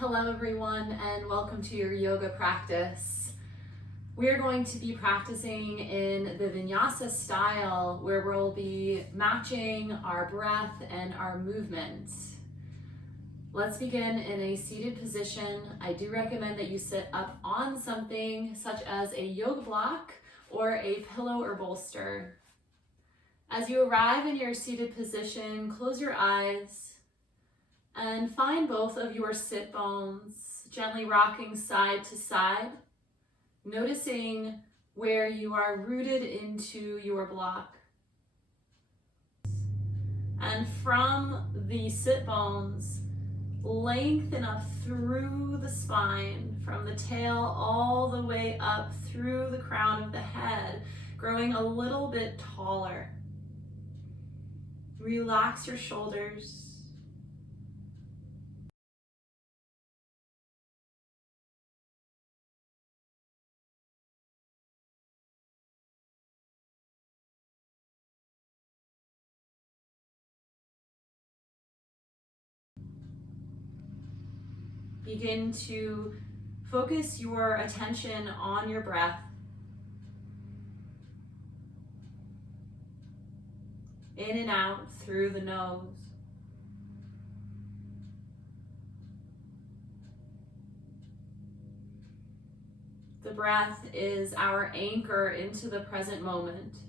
Hello everyone and welcome to your yoga practice. We're going to be practicing in the vinyasa style where we'll be matching our breath and our movement. Let's begin in a seated position. I do recommend that you sit up on something such as a yoga block or a pillow or bolster. As you arrive in your seated position, close your eyes and find both of your sit bones gently rocking side to side, noticing where you are rooted into your block. And from the sit bones, lengthen up through the spine, from the tail all the way up through the crown of the head, growing a little bit taller. Relax your shoulders. Begin to focus your attention on your breath. In and out through the nose. The breath is our anchor into the present moment.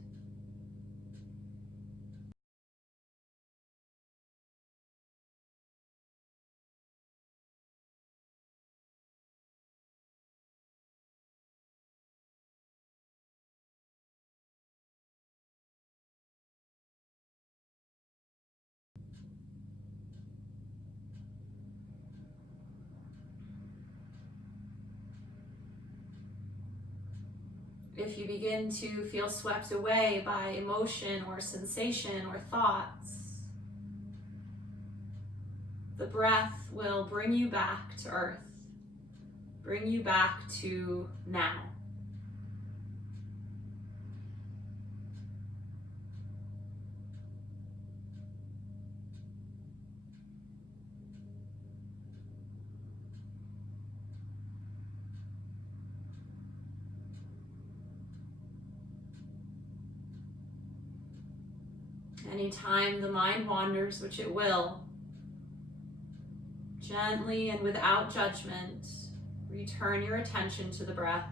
If you begin to feel swept away by emotion or sensation or thoughts, the breath will bring you back to earth, bring you back to now. Anytime the mind wanders, which it will, gently and without judgment, return your attention to the breath.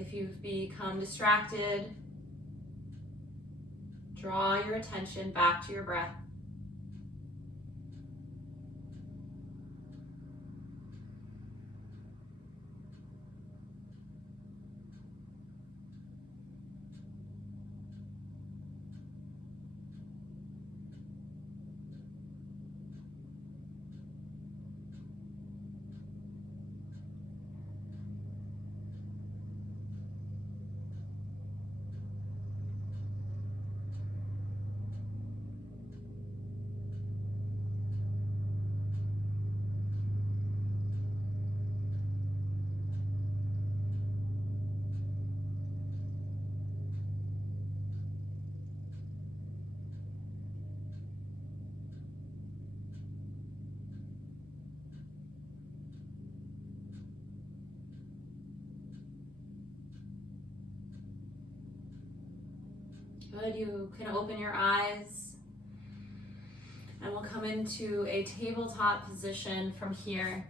If you've become distracted, draw your attention back to your breath. Good, you can open your eyes and we'll come into a tabletop position from here.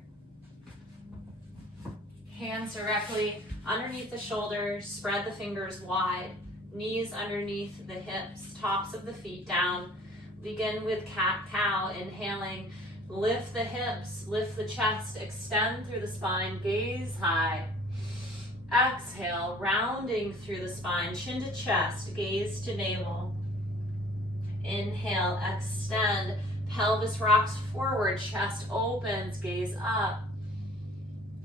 Hands directly underneath the shoulders, spread the fingers wide, knees underneath the hips, tops of the feet down. Begin with cat-cow, inhaling, lift the hips, lift the chest, extend through the spine, gaze high. Exhale, rounding through the spine, chin to chest, gaze to navel. Inhale, extend, Pelvis rocks forward, chest opens, gaze up.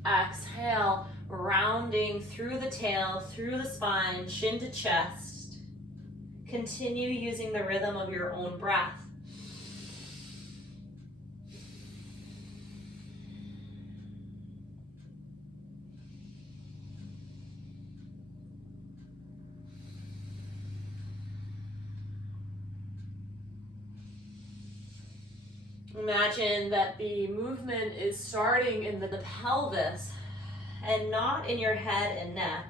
Exhale, rounding through the tail, through the spine, chin to chest. Continue using the rhythm of your own breath. Imagine that the movement is starting in the pelvis and not in your head and neck.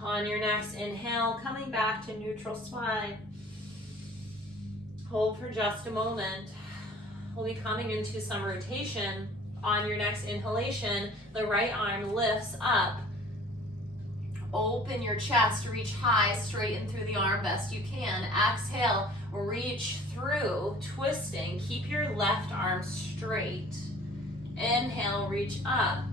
On your next inhale, coming back to neutral spine. Hold for just a moment. We'll be coming into some rotation. On your next inhalation, the right arm lifts up. Open your chest, reach high, straighten through the arm best you can. Exhale, reach through, twisting. Keep your left arm straight. Inhale, reach up.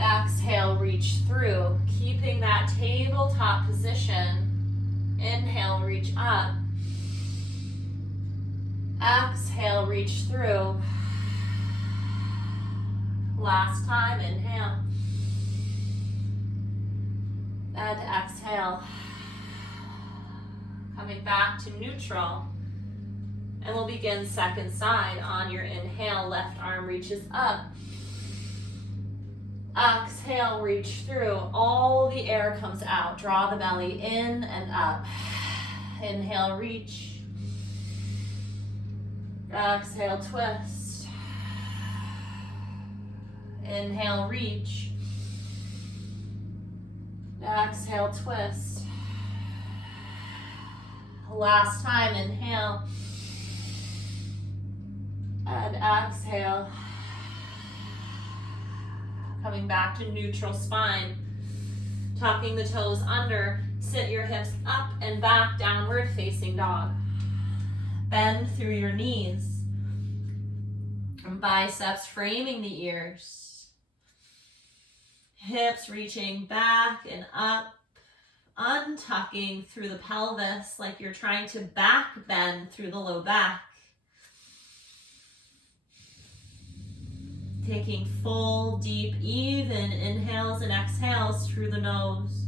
Exhale, reach through, keeping that tabletop position. Inhale, reach up. Exhale, reach through. Last time, inhale. And exhale. Coming back to neutral. And we'll begin second side. On your inhale, left arm reaches up. Exhale, reach through. All the air comes out. Draw the belly in and up. Inhale, reach. Exhale, twist. Inhale, reach. Exhale, twist. Last time, inhale. And exhale. Coming back to neutral spine. Tucking the toes under. Sit your hips up and back, downward facing dog. Bend through your knees. Biceps framing the ears. Hips reaching back and up. Untucking through the pelvis like you're trying to back bend through the low back. Taking full, deep, even inhales and exhales through the nose.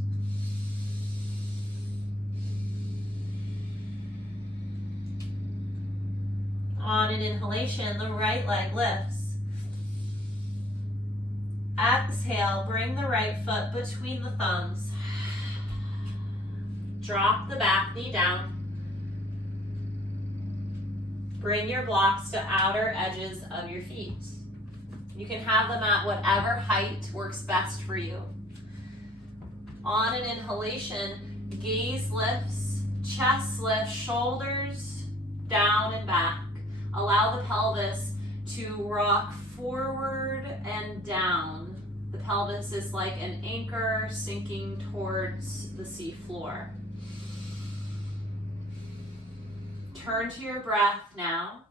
On an inhalation, the right leg lifts. Exhale, bring the right foot between the thumbs. Drop the back knee down. Bring your blocks to outer edges of your feet. You can have them at whatever height works best for you. On an inhalation, gaze lifts, chest lifts, shoulders down and back. Allow the pelvis to rock forward and down. The pelvis is like an anchor sinking towards the sea floor. Turn to your breath now.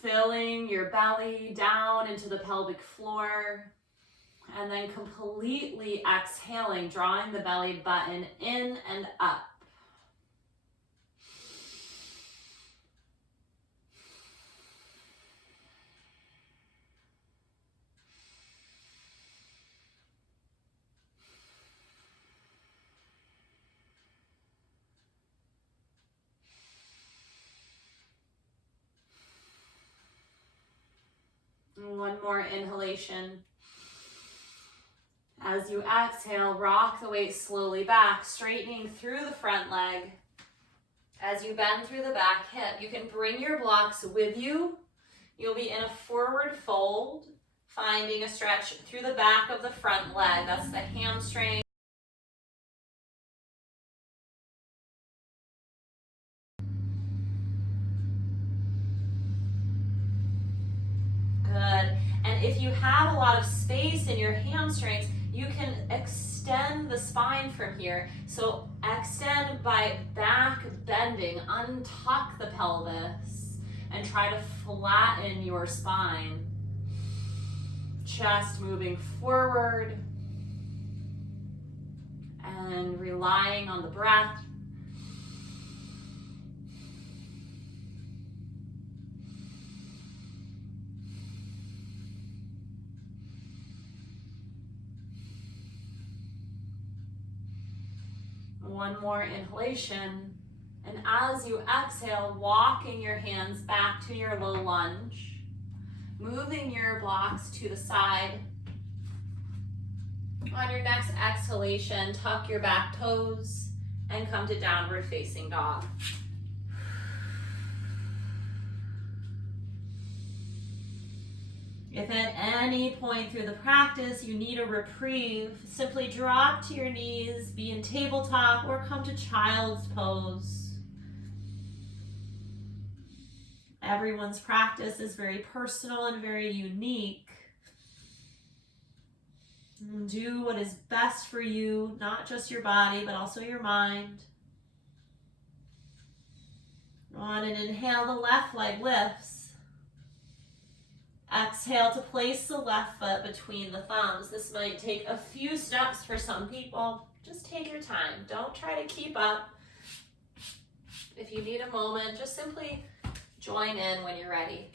Filling your belly down into the pelvic floor. And then completely exhaling, drawing the belly button in and up. One more inhalation. As you exhale, rock the weight slowly back, straightening through the front leg. As you bend through the back hip, you can bring your blocks with you. You'll be in a forward fold, finding a stretch through the back of the front leg. That's the hamstring. Good. And if you have a lot of space in your hamstrings, you can extend the spine from here. So extend by back bending, untuck the pelvis, and try to flatten your spine. Chest moving forward and relying on the breath. One more inhalation, and as you exhale, walking your hands back to your low lunge, moving your blocks to the side. On your next exhalation, tuck your back toes and come to downward facing dog. If at any point through the practice you need a reprieve, simply drop to your knees, be in tabletop, or come to child's pose. Everyone's practice is very personal and very unique. And do what is best for you, not just your body, but also your mind. On an inhale, the left leg lifts. Exhale to place the left foot between the thumbs. This might take a few steps for some people. Just take your time. Don't try to keep up. If you need a moment, just simply join in when you're ready.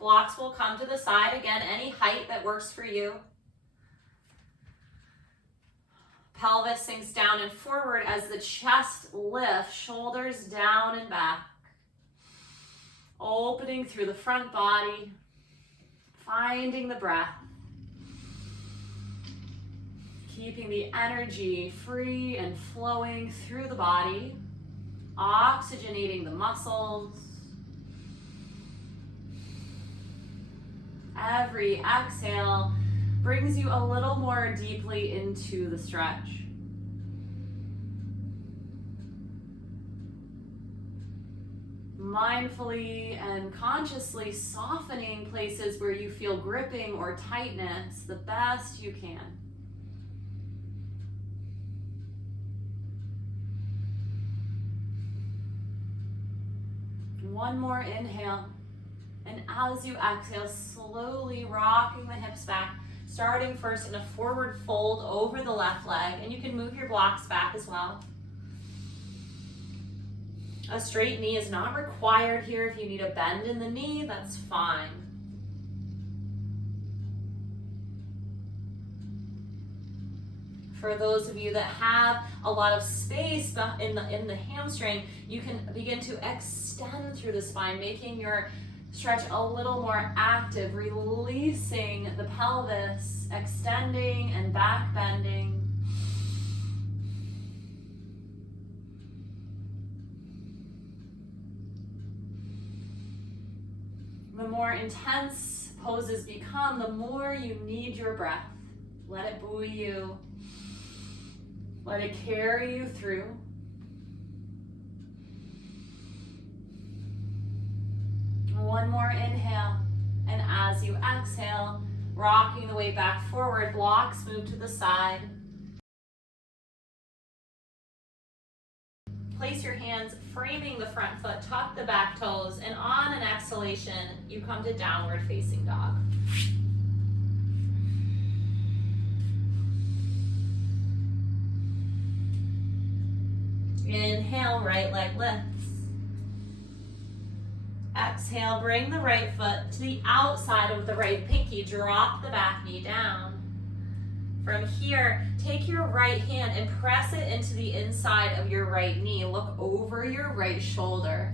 Blocks will come to the side. Again, any height that works for you. Pelvis sinks down and forward as the chest lifts, shoulders down and back. Opening through the front body, finding the breath, keeping the energy free and flowing through the body, oxygenating the muscles. Every exhale brings you a little more deeply into the stretch. Mindfully and consciously softening places where you feel gripping or tightness the best you can. One more inhale, and as you exhale, slowly rocking the hips back, starting first in a forward fold over the left leg, and you can move your blocks back as well. A straight knee is not required here. If you need a bend in the knee, that's fine. For those of you that have a lot of space in the hamstring, you can begin to extend through the spine, making your stretch a little more active, releasing the pelvis, extending and back bending. The more intense poses become, the more you need your breath. Let it buoy you. Let it carry you through. One more inhale, and as you exhale, rocking the weight back forward, blocks move to the side. Place your hands framing the front foot, tuck the back toes, and on an exhalation, you come to downward facing dog. Inhale, right leg lifts. Exhale, bring the right foot to the outside of the right pinky. Drop the back knee down. From here, take your right hand and press it into the inside of your right knee. Look over your right shoulder.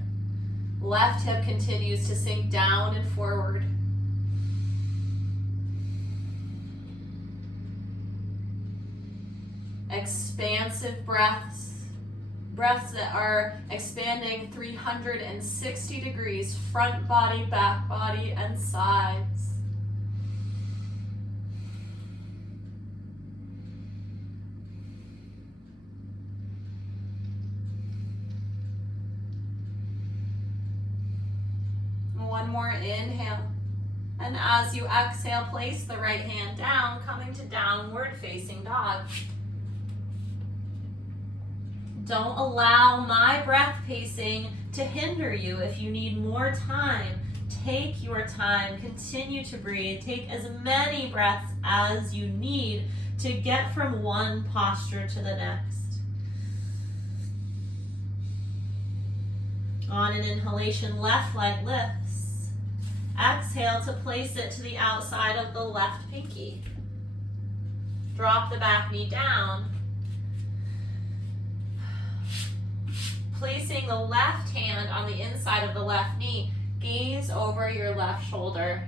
Left hip continues to sink down and forward. Expansive breaths. Breaths that are expanding 360 degrees, front body, back body, and sides. One more inhale. And as you exhale, place the right hand down, coming to downward facing dog. Don't allow my breath pacing to hinder you. If you need more time, take your time, continue to breathe. Take as many breaths as you need to get from one posture to the next. On an inhalation, left leg lifts. Exhale to place it to the outside of the left pinky. Drop the back knee down. Placing the left hand on the inside of the left knee, gaze over your left shoulder.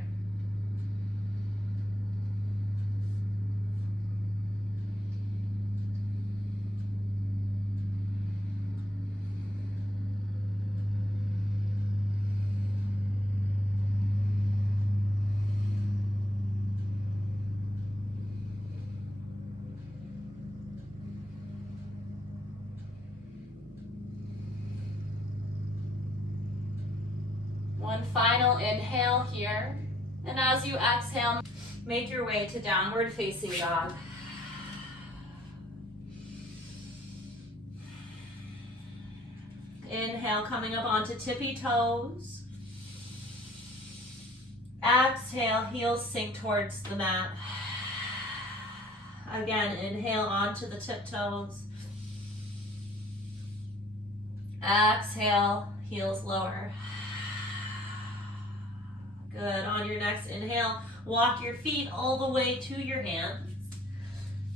One final inhale here, and as you exhale, make your way to downward facing dog. Inhale, coming up onto tippy toes. Exhale, heels sink towards the mat. Again, inhale onto the tiptoes. Exhale, heels lower. Good. On your next inhale, walk your feet all the way to your hands.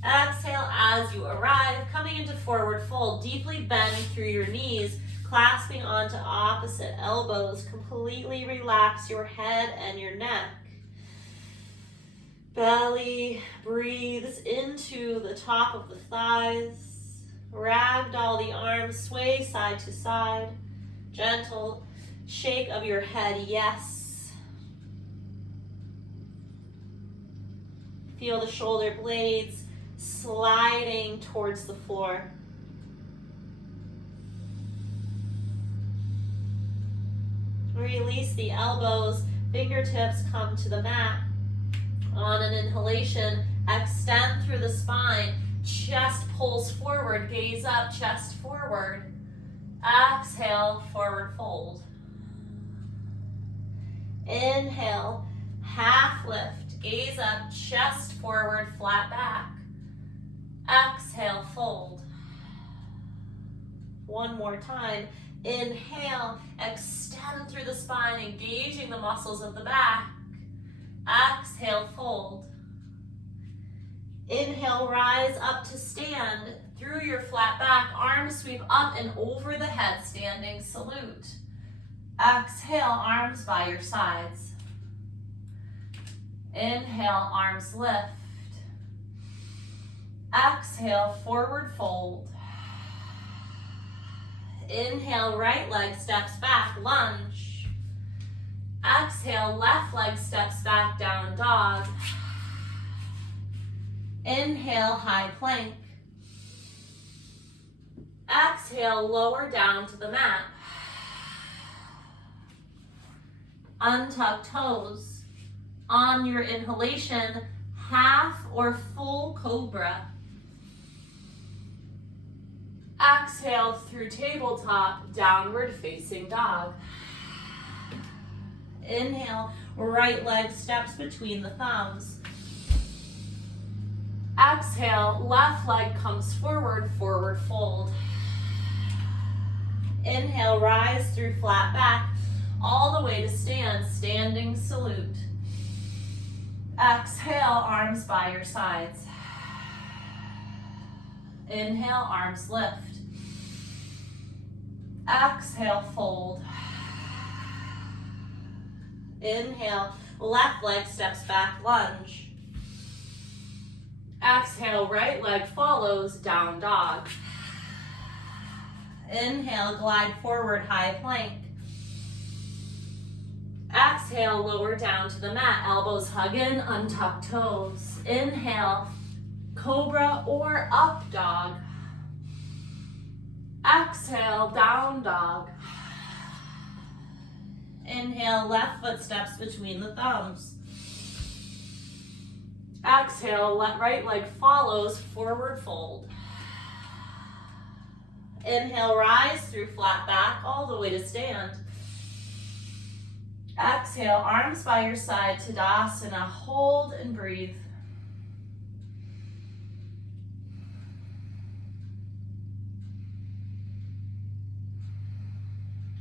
Exhale as you arrive, coming into forward fold, deeply bend through your knees, clasping onto opposite elbows. Completely relax your head and your neck. Belly breathes into the top of the thighs. Ragdoll the arms, sway side to side. Gentle shake of your head, yes. Feel the shoulder blades sliding towards the floor. Release the elbows, fingertips come to the mat. On an inhalation, extend through the spine, chest pulls forward, gaze up, chest forward. Exhale, forward fold. Inhale, half lift, gaze up, chest forward, flat back. Exhale, fold. One more time. Inhale, extend through the spine, engaging the muscles of the back. Exhale, fold. Inhale, rise up to stand through your flat back, arms sweep up and over the head, standing salute. Exhale, arms by your sides. Inhale, arms lift. Exhale, forward fold. Inhale, right leg steps back, lunge. Exhale, left leg steps back, down dog. Inhale, high plank. Exhale, lower down to the mat. Untuck toes. On your inhalation, half or full cobra. Exhale through tabletop, downward facing dog. Inhale, right leg steps between the thumbs. Exhale, left leg comes forward, forward fold. Inhale, rise through flat back, all the way to stand, standing salute. Exhale, arms by your sides. Inhale, arms lift. Exhale, fold. Inhale, left leg steps back, lunge. Exhale, right leg follows, down dog. Inhale, glide forward, high plank. Exhale, lower down to the mat, elbows hug in, untuck toes. Inhale, cobra or up dog. Exhale, down dog. Inhale, left foot steps between the thumbs. Exhale, right leg follows, forward fold. Inhale, rise through flat back all the way to stand. Exhale, arms by your side, Tadasana. Hold and breathe.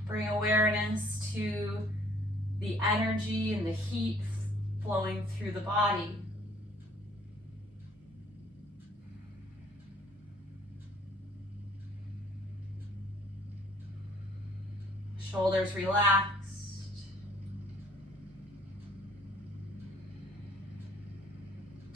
Bring awareness to the energy and the heat flowing through the body. Shoulders relaxed.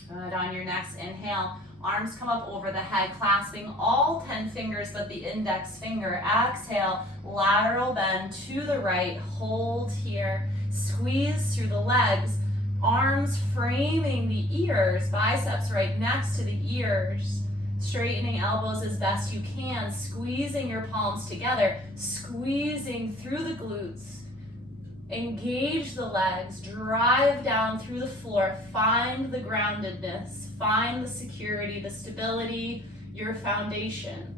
Good. On your next inhale, arms come up over the head, clasping all 10 fingers but the index finger. Exhale, lateral bend to the right. Hold here. Squeeze through the legs. Arms framing the ears, biceps right next to the ears. Straightening elbows as best you can, squeezing your palms together, squeezing through the glutes. Engage the legs, drive down through the floor, find the groundedness, find the security, the stability, your foundation.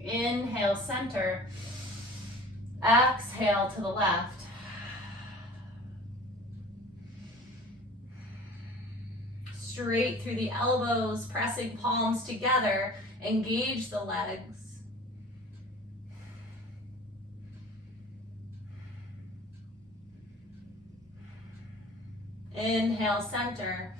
Inhale, center. Exhale to the left. Straight through the elbows, pressing palms together. Engage the legs. Inhale, center.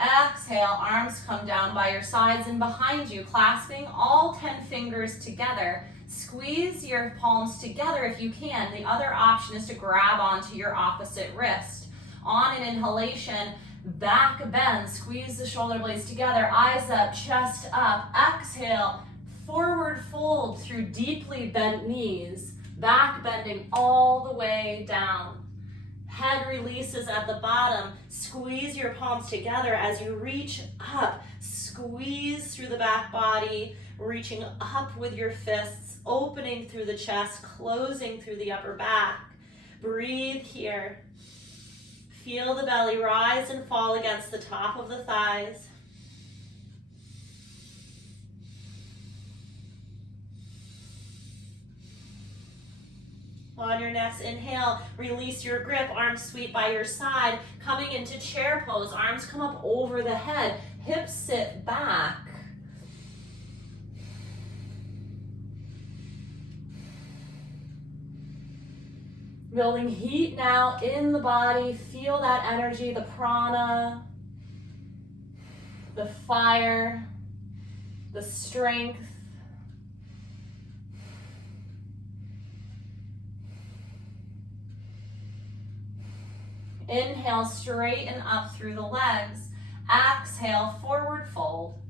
Exhale, arms come down by your sides and behind you, clasping all 10 fingers together. Squeeze your palms together if you can. The other option is to grab onto your opposite wrist. On an inhalation, back bend, squeeze the shoulder blades together, eyes up, chest up. Exhale, forward fold through deeply bent knees, back bending all the way down. Head releases at the bottom. Squeeze your palms together as you reach up. Squeeze through the back body, reaching up with your fists, opening through the chest, closing through the upper back. Breathe here. Feel the belly rise and fall against the top of the thighs. On your next inhale, release your grip, arms sweep by your side, coming into chair pose. Arms come up over the head, hips sit back. Building heat now in the body. Feel that energy, the prana, the fire, the strength. Inhale, straighten up through the legs. Exhale, forward fold.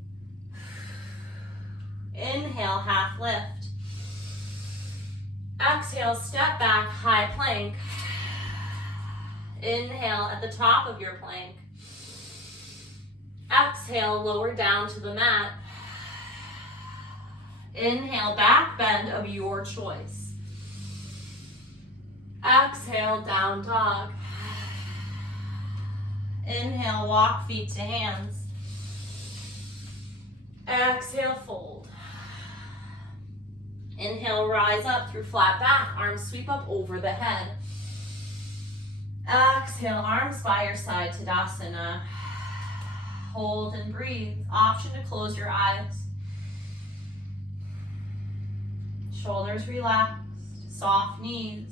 Inhale, half lift. Exhale, step back, high plank. Inhale at the top of your plank. Exhale, lower down to the mat. Inhale, back bend of your choice. Exhale, down dog. Inhale, walk feet to hands. Exhale, fold. Inhale, rise up through flat back. Arms sweep up over the head. Exhale, arms by your side, Tadasana. Hold and breathe. Option to close your eyes. Shoulders relaxed, soft knees.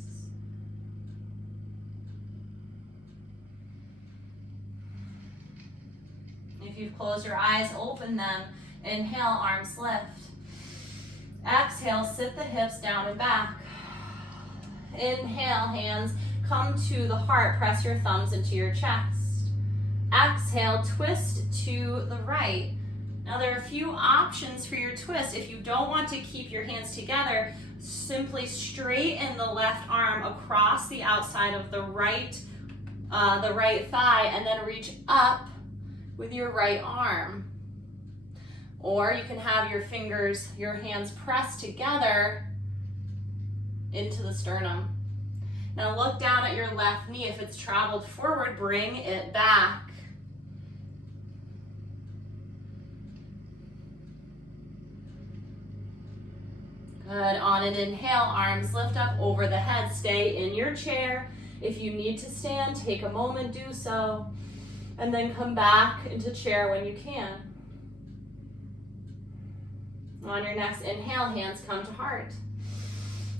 If you've closed your eyes, open them. Inhale, arms lift. Exhale, sit the hips down and back. Inhale, hands come to the heart. Press your thumbs into your chest. Exhale, twist to the right. Now there are a few options for your twist. If you don't want to keep your hands together, simply straighten the left arm across the outside of the right thigh and then reach up with your right arm. Or you can have your fingers, your hands pressed together into the sternum. Now look down at your left knee. If it's traveled forward, bring it back. Good. On an inhale, arms lift up over the head. Stay in your chair. If you need to stand, take a moment, do so. And then come back into chair when you can. On your next inhale, hands come to heart.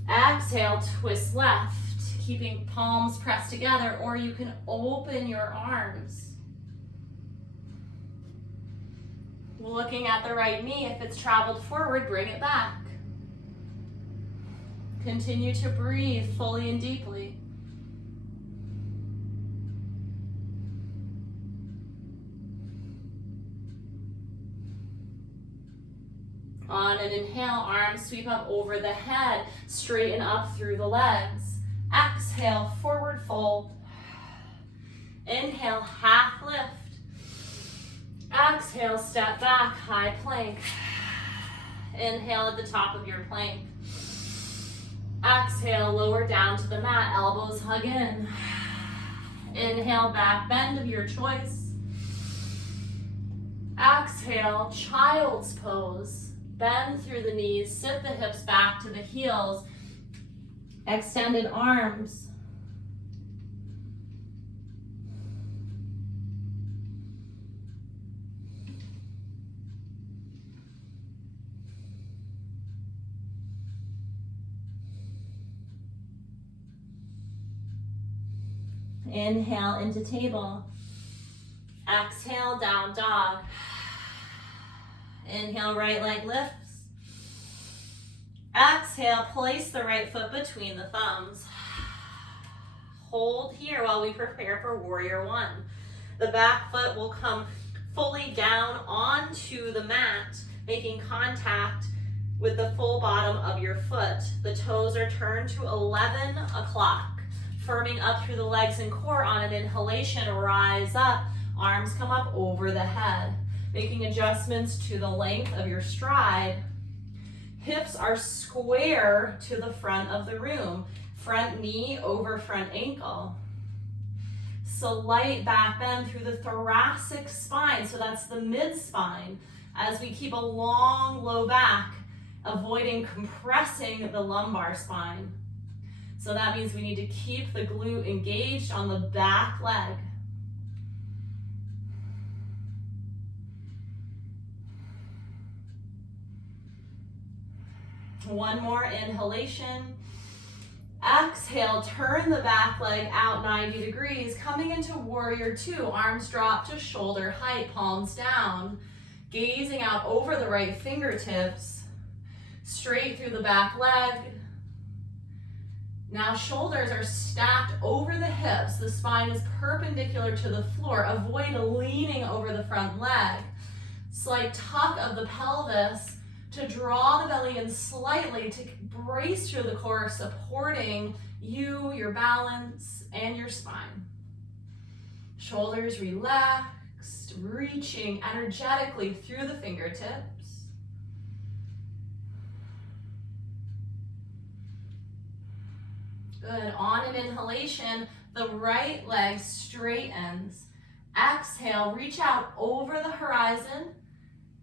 Exhale, twist left, keeping palms pressed together, or you can open your arms. Looking at the right knee, if it's traveled forward, bring it back. Continue to breathe fully and deeply. On an inhale, arms sweep up over the head, straighten up through the legs. Exhale, forward fold. Inhale, half lift. Exhale, step back, high plank. Inhale at the top of your plank. Exhale, lower down to the mat, elbows hug in. Inhale, back bend of your choice. Exhale, child's pose. Bend through the knees, sit the hips back to the heels. Extended arms. Inhale into table. Exhale, down dog. Inhale, right leg lifts. Exhale, place the right foot between the thumbs. Hold here while we prepare for warrior one. The back foot will come fully down onto the mat, making contact with the full bottom of your foot. The toes are turned to 11 o'clock. Firming up through the legs and core. On an inhalation, rise up. Arms come up over the head. Making adjustments to the length of your stride. Hips are square to the front of the room. Front knee over front ankle. Slight back bend through the thoracic spine, so that's the mid-spine, as we keep a long, low back, avoiding compressing the lumbar spine. So that means we need to keep the glute engaged on the back leg. One more inhalation. Exhale, turn the back leg out 90 degrees, coming into warrior two. Arms drop to shoulder height, palms down. Gazing out over the right fingertips, straight through the back leg. Now shoulders are stacked over the hips. The spine is perpendicular to the floor. Avoid leaning over the front leg. Slight tuck of the pelvis to draw the belly in slightly to brace through the core, supporting you, your balance, and your spine. Shoulders relaxed, reaching energetically through the fingertips. Good. On an inhalation, the right leg straightens. Exhale, reach out over the horizon,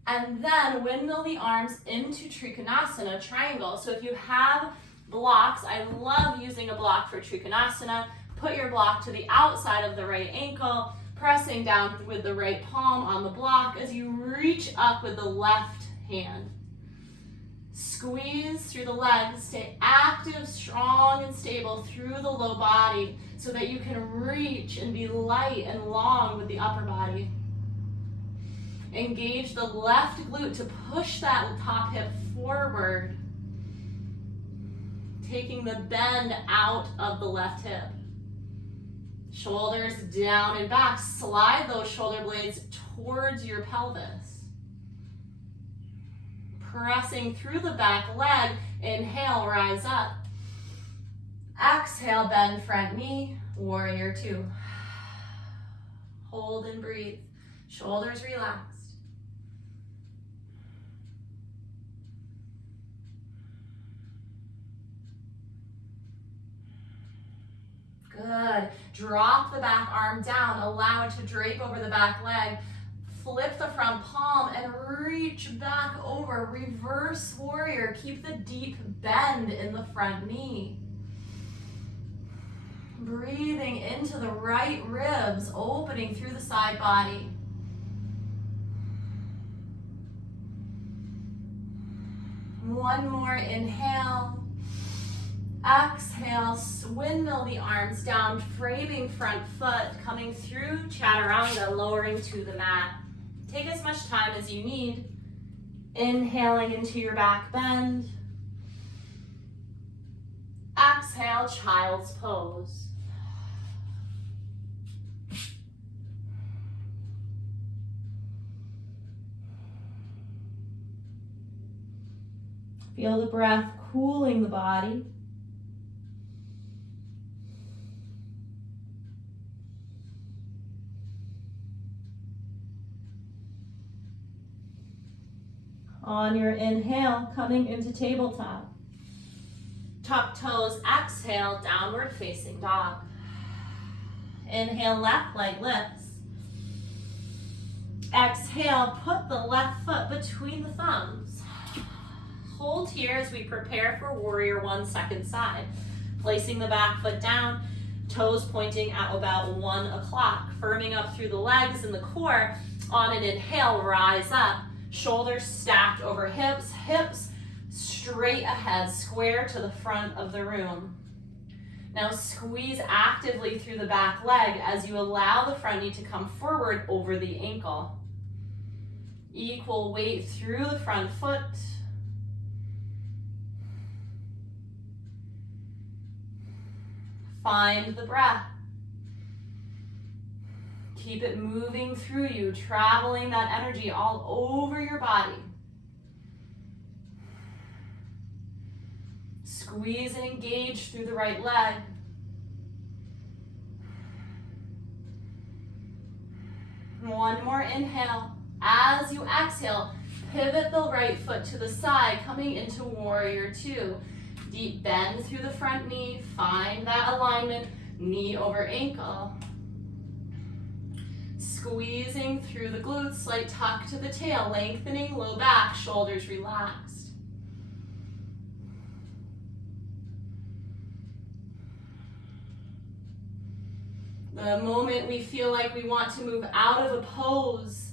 and then windmill the arms into Trikonasana, triangle. So if you have blocks, I love using a block for Trikonasana. Put your block to the outside of the right ankle, pressing down with the right palm on the block as you reach up with the left hand. Squeeze through the legs, stay active, strong, and stable through the low body so that you can reach and be light and long with the upper body. Engage the left glute to push that top hip forward, taking the bend out of the left hip. Shoulders down and back. Slide those shoulder blades towards your pelvis. Pressing through the back leg, inhale, rise up. Exhale, bend front knee, warrior two. Hold and breathe. Shoulders relaxed. Good. Drop the back arm down. Allow it to drape over the back leg. flip the front palm and reach back over. Reverse warrior. Keep the deep bend in the front knee. Breathing into the right ribs, opening through the side body. One more inhale. Exhale, windmill the arms down, framing front foot, coming through chaturanga, lowering to the mat. Take as much time as you need. Inhaling into your back bend. Exhale, child's pose. Feel the breath cooling the body. On your inhale, coming into tabletop. Tuck toes, exhale, downward facing dog. Inhale, left leg lifts. Exhale, put the left foot between the thumbs. Hold here as we prepare for warrior one, second side. Placing the back foot down, toes pointing at about 1 o'clock. Firming up through the legs and the core. On an inhale, rise up. Shoulders stacked over hips, hips straight ahead, square to the front of the room. Now squeeze actively through the back leg as you allow the front knee to come forward over the ankle. Equal weight through the front foot. Find the breath. Keep it moving through you, traveling that energy all over your body. Squeeze and engage through the right leg. One more inhale. As you exhale, pivot the right foot to the side, coming into warrior two. Deep bend through the front knee. Find that alignment, knee over ankle. Squeezing through the glutes, slight tuck to the tail, lengthening low back, shoulders relaxed. The moment we feel like we want to move out of a pose,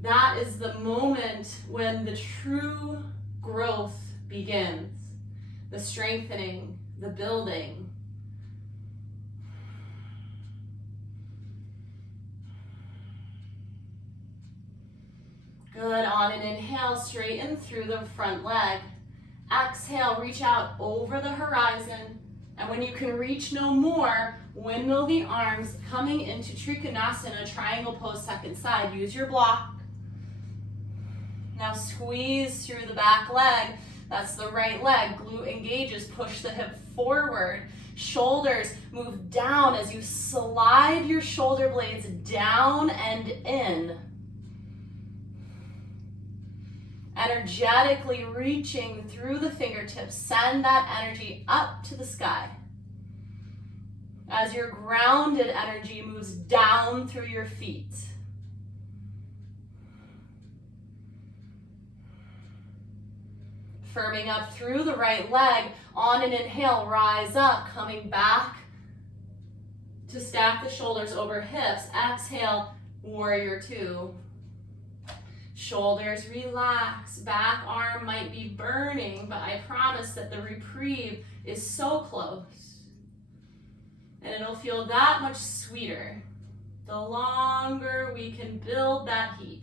that is the moment when the true growth begins. The strengthening, the building. Good, on an inhale, straighten through the front leg. Exhale, reach out over the horizon. And when you can reach no more, windmill the arms, coming into Trikonasana, triangle pose, second side. Use your block. Now squeeze through the back leg. That's the right leg. Glute engages, push the hip forward. Shoulders move down as you slide your shoulder blades down and in. Energetically reaching through the fingertips, send that energy up to the sky. As your grounded energy moves down through your feet. Firming up through the right leg, on an inhale, rise up, coming back to stack the shoulders over hips. Exhale, warrior two. Shoulders relax, back arm might be burning, but I promise that the reprieve is so close. And it'll feel that much sweeter the longer we can build that heat.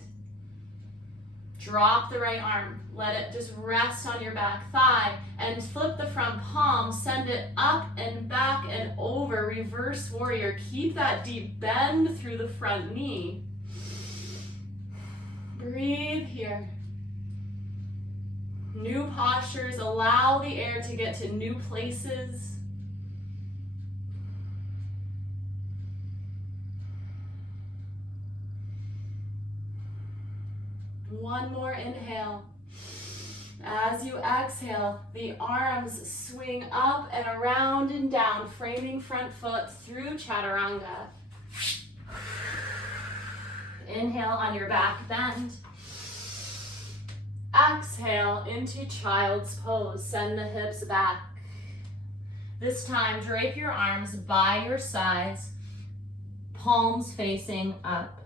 Drop the right arm, let it just rest on your back thigh, and flip the front palm, send it up and back and over, reverse warrior. Keep that deep bend through the front knee. Breathe here. New postures, allow the air to get to new places. One more inhale. As you exhale, the arms swing up and around and down, framing front foot through chaturanga. Inhale on your back bend. Exhale into child's pose. Send the hips back. This time, drape your arms by your sides, palms facing up.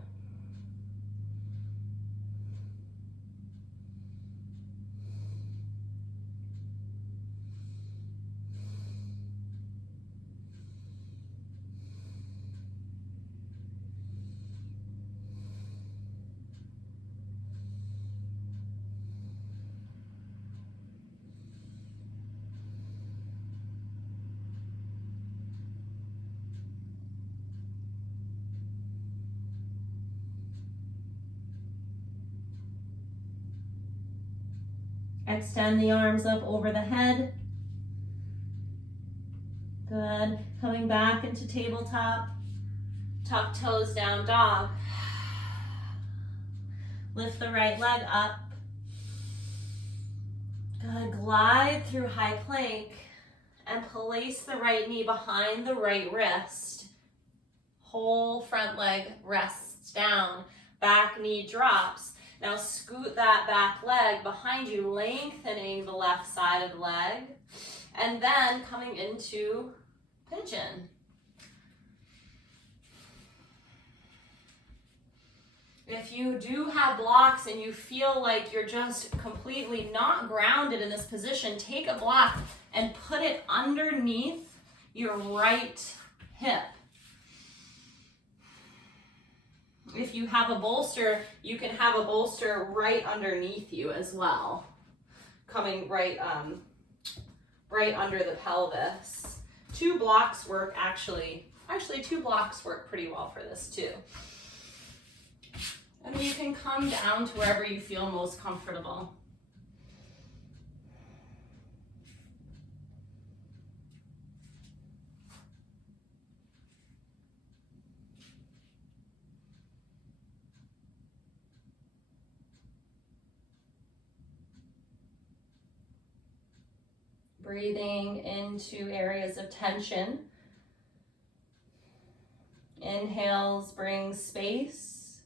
Extend the arms up over the head. Good. Coming back into tabletop. Tuck toes down, dog. Lift the right leg up. Good. Glide through high plank and place the right knee behind the right wrist. Whole front leg rests down. Back knee drops. Now scoot that back leg behind you, lengthening the left side of the leg, and then coming into pigeon. If you do have blocks and you feel like you're just completely not grounded in this position, take a block and put it underneath your right hip. If you have a bolster, you can have a bolster right underneath you as well, coming right under the pelvis. Two blocks work actually 2 blocks work pretty well for this too. And you can come down to wherever you feel most comfortable. Breathing into areas of tension. Inhales bring space,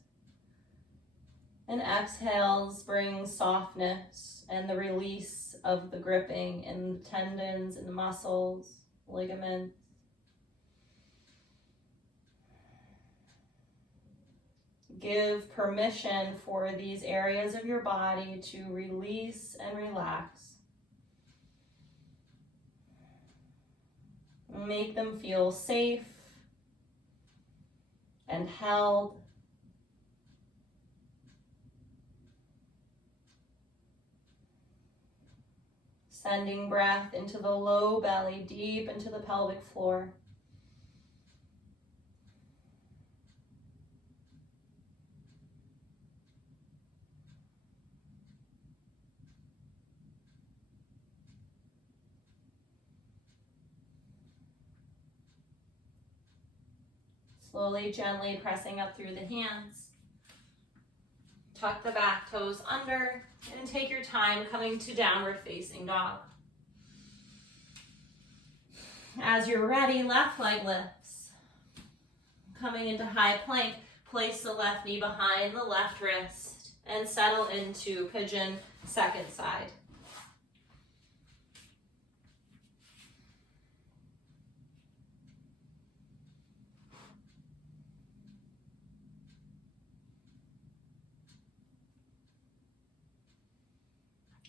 and exhales bring softness and the release of the gripping in the tendons and the muscles, ligaments. Give permission for these areas of your body to release and relax. Make them feel safe and held. Sending breath into the low belly, deep into the pelvic floor. Slowly, gently pressing up through the hands. Tuck the back toes under and take your time coming to downward facing dog. As you're ready, left leg lifts. Coming into high plank, place the left knee behind the left wrist and settle into pigeon, second side.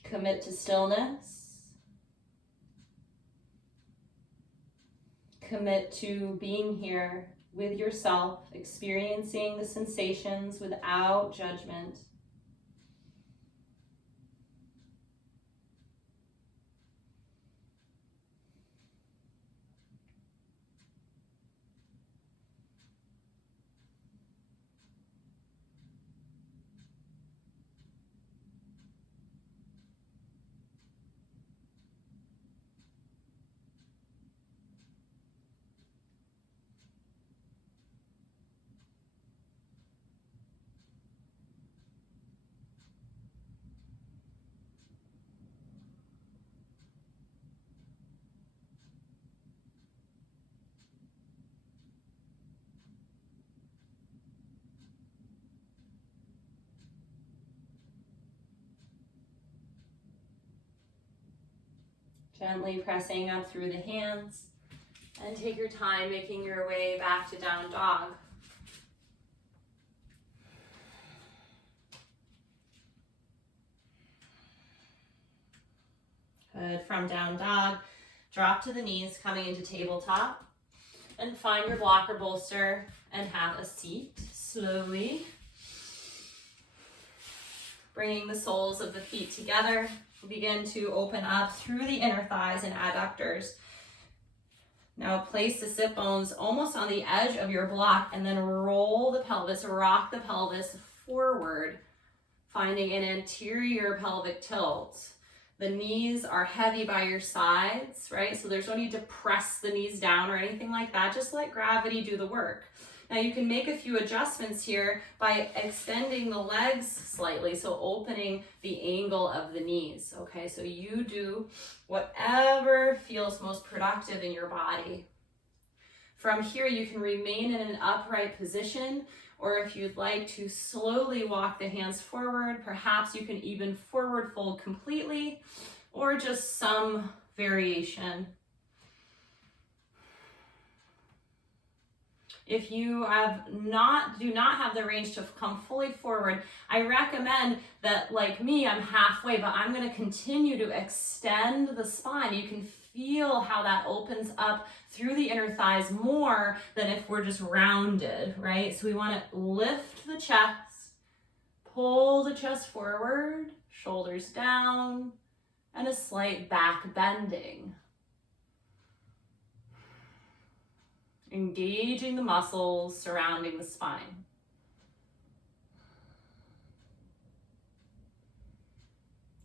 Commit to stillness. Commit to being here with yourself, experiencing the sensations without judgment. Gently pressing up through the hands. And take your time making your way back to down dog. Good. From down dog, drop to the knees, coming into tabletop. And find your blocker bolster and have a seat slowly. Bringing the soles of the feet together. Begin to open up through the inner thighs and adductors. Now place the sit bones almost on the edge of your block and then roll the pelvis, rock the pelvis forward, finding an anterior pelvic tilt. The knees are heavy by your sides, right? So there's no need to press the knees down or anything like that. Just let gravity do the work. Now you can make a few adjustments here by extending the legs slightly, so opening the angle of the knees, okay? So you do whatever feels most productive in your body. From here, you can remain in an upright position, or if you'd like to slowly walk the hands forward, perhaps you can even forward fold completely, or just some variation. If you do not have the range to come fully forward, I recommend that, like me, I'm halfway, but I'm going to continue to extend the spine. You can feel how that opens up through the inner thighs more than if we're just rounded, right? So we want to lift the chest, pull the chest forward, shoulders down, and a slight back bending. Engaging the muscles surrounding the spine.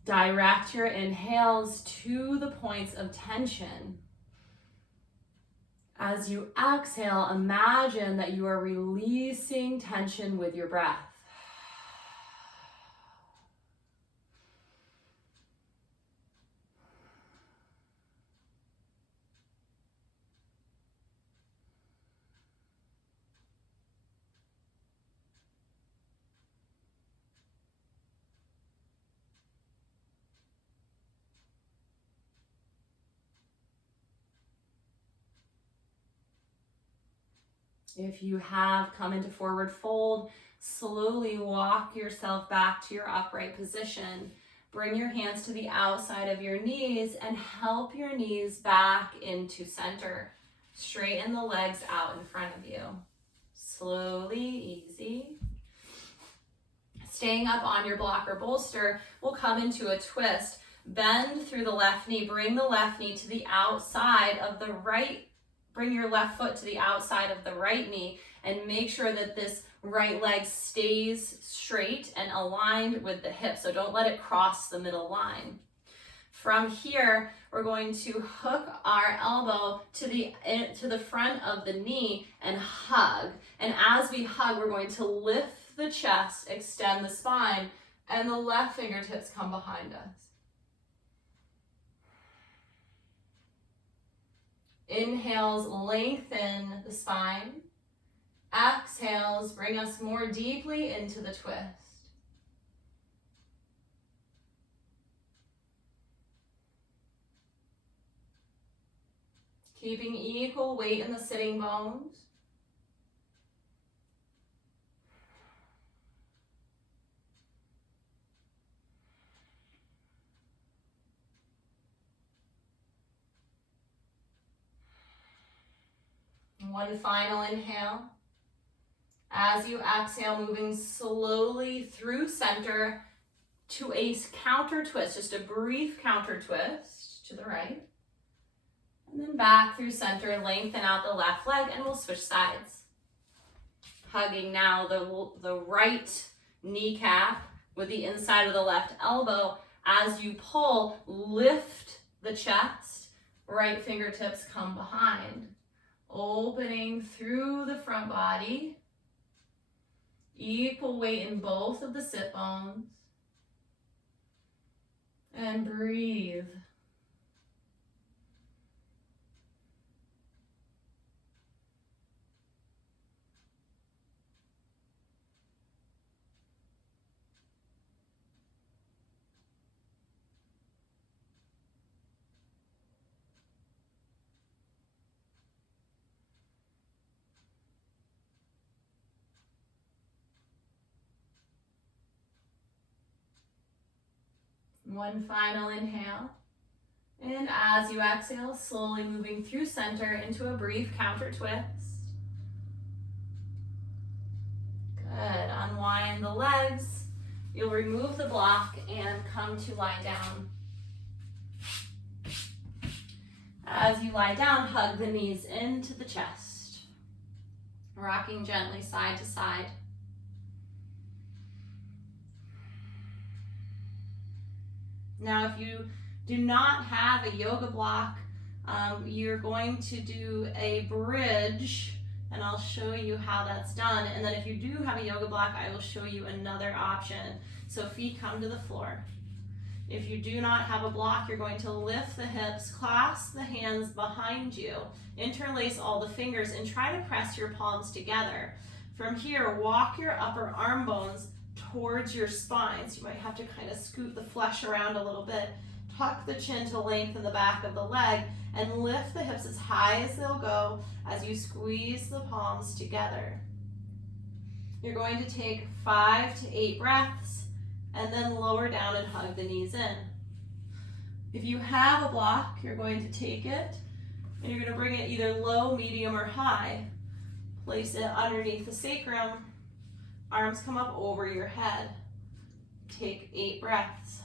Direct your inhales to the points of tension. As you exhale, imagine that you are releasing tension with your breath. If you have come into forward fold, slowly walk yourself back to your upright position. Bring your hands to the outside of your knees and help your knees back into center. Straighten the legs out in front of you. Slowly, easy. Staying up on your blocker bolster, we'll come into a twist. Bend through the left knee. Bring the left knee to the outside of the right. Bring your left foot to the outside of the right knee and make sure that this right leg stays straight and aligned with the hip. So don't let it cross the middle line. From here, we're going to hook our elbow to the front of the knee and hug. And as we hug, we're going to lift the chest, extend the spine, and the left fingertips come behind us. Inhales, lengthen the spine. Exhales, bring us more deeply into the twist. Keeping equal weight in the sitting bones. One final inhale. As you exhale, moving slowly through center to a counter twist, just a brief counter twist to the right. And then back through center, lengthen out the left leg, and we'll switch sides. Hugging now the right kneecap with the inside of the left elbow. As you pull, lift the chest, right fingertips come behind. Opening through the front body. Equal weight in both of the sit bones. And breathe. One final inhale. And as you exhale, slowly moving through center into a brief counter twist. Good. Unwind the legs. You'll remove the block and come to lie down. As you lie down, hug the knees into the chest. Rocking gently side to side. Now, if you do not have a yoga block, you're going to do a bridge, and I'll show you how that's done. And then if you do have a yoga block, I will show you another option. So feet come to the floor. If you do not have a block, you're going to lift the hips, clasp the hands behind you, interlace all the fingers, and try to press your palms together. From here, walk your upper arm bones towards your spine. So you might have to kind of scoot the flesh around a little bit. Tuck the chin to lengthen the back of the leg and lift the hips as high as they'll go as you squeeze the palms together. You're going to take 5 to 8 breaths and then lower down and hug the knees in. If you have a block, you're going to take it and you're going to bring it either low, medium, or high. Place it underneath the sacrum. Arms come up over your head. Take 8 breaths.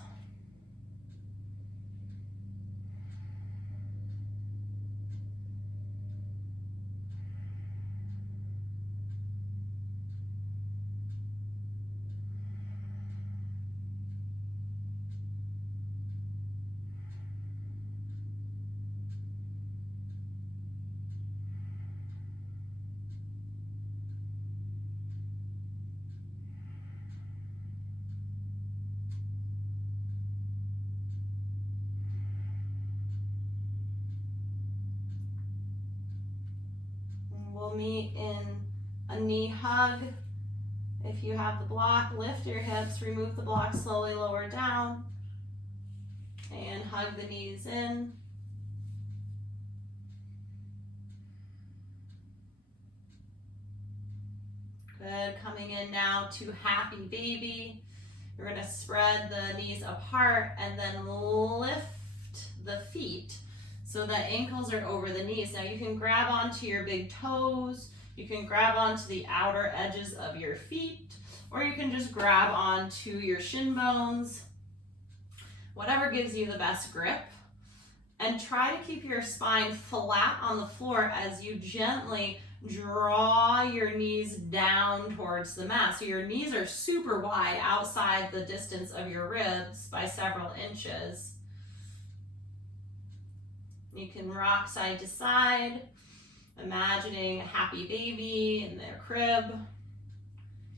We'll meet in a knee hug. If you have the block, lift your hips, remove the block, slowly lower down, and hug the knees in. Good. Coming in now to happy baby. You're going to spread the knees apart and then lift the feet so the ankles are over the knees. Now you can grab onto your big toes, you can grab onto the outer edges of your feet, or you can just grab onto your shin bones, whatever gives you the best grip. And try to keep your spine flat on the floor as you gently draw your knees down towards the mat. So your knees are super wide outside the distance of your ribs by several inches. You can rock side to side, imagining a happy baby in their crib.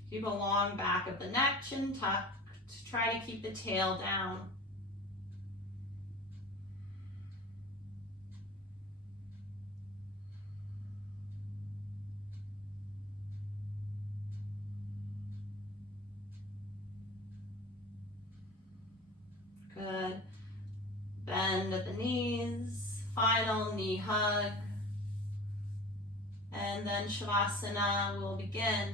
Keep a long back of the neck, chin tucked. Try to keep the tail down. Good. Bend at the knees. Final knee hug. And then Shavasana will begin.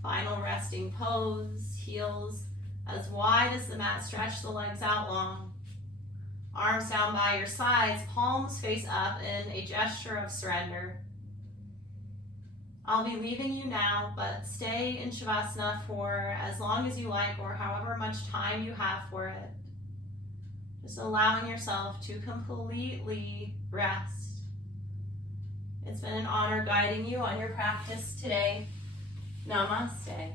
Final resting pose. Heels as wide as the mat. Stretch the legs out long. Arms down by your sides. Palms face up in a gesture of surrender. I'll be leaving you now, but stay in Shavasana for as long as you like or however much time you have for it. Just allowing yourself to completely rest. It's been an honor guiding you on your practice today. Namaste.